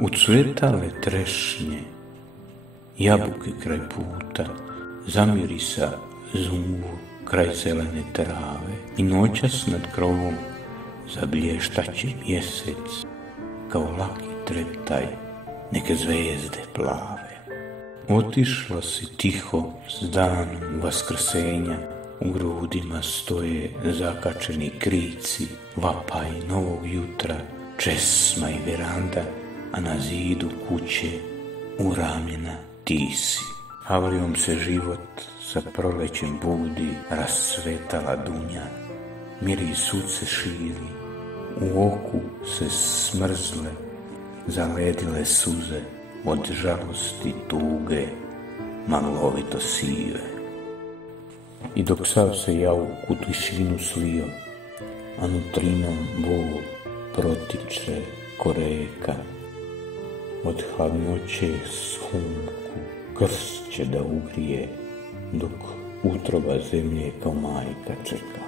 Ucvetale trešnje, jabuke kraj puta, zamirisa zumbu kraj zelene trave i noćas nad krovom zablještaće mjesec kao laki treptaj neke zvezde plave. Otišla si tiho s danom vaskrsenja, u grudima stoje zakačeni krici, vapaj novog jutra, česma i veranda, a na zidu kuće uramljena ti si. Avlijom se život sa prolećem budi, rascvetala dunja, miris suce širi, u oku se smrzle, zaledile suze od žalosti tuge, maglovito sive. I dok sav se jauk u tišinu slio, a nutrinom bol protiče ko reka, od hladnoće shumku krst će da ugrije, dok utroba zemlje kao majka čeka.